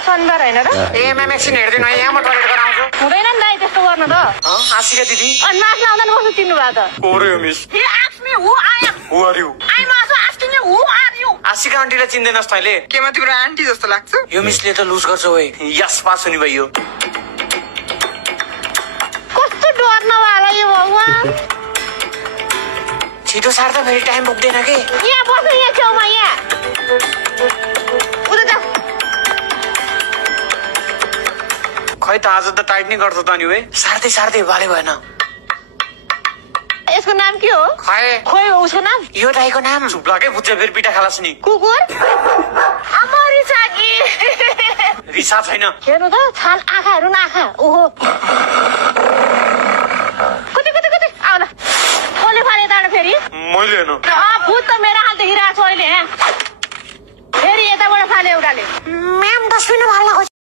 शनिबार होइन र ए म्याम एकछिन हेर्दिनु है यहाँ म टोइलेट गराउँछु हुँदैन नि दाइ त्यस्तो गर्नु त आशिका दिदी अनि मास लाउँदैन कस्तो चिन्नु भयो त को रे miss He asked me who I am. Who are you I'm also asking you who are you? Ashika आन्टीलाई चिन्दैनस् तैँले केमा तिम्रो आन्टी जस्तो लाग्छ यो मिसले त लुज गर्छ ओए यस पास हुने भयो कस्तो डर नभएला यो भगवान छिटो सार्दा फेरि टाइम पुग्दैन के यहाँ बस्नु यहाँ छेउमा यहाँ उता जाऊ खै त आज त टाइट नै गर्छ त नि ओए सार्दै सार्दै भाले भएन यसको नाम के हो खै खोइ उसको नाम यो दाइको नाम चुप्लाकै फुच्चे फेरि पिठा खालास नि कुकुर अमरी साकी रिसा छैन हेर्नु त छाल आँखाहरू न आँखा ओहो कति कति कति आउ ल कसले फाले ताड फेरि मैले हेर्नु भूत त मेरो हात देखिरहेको छ अहिले फेरि यताबाट फाले एउटाले म्याम डस्टबिन हाल्न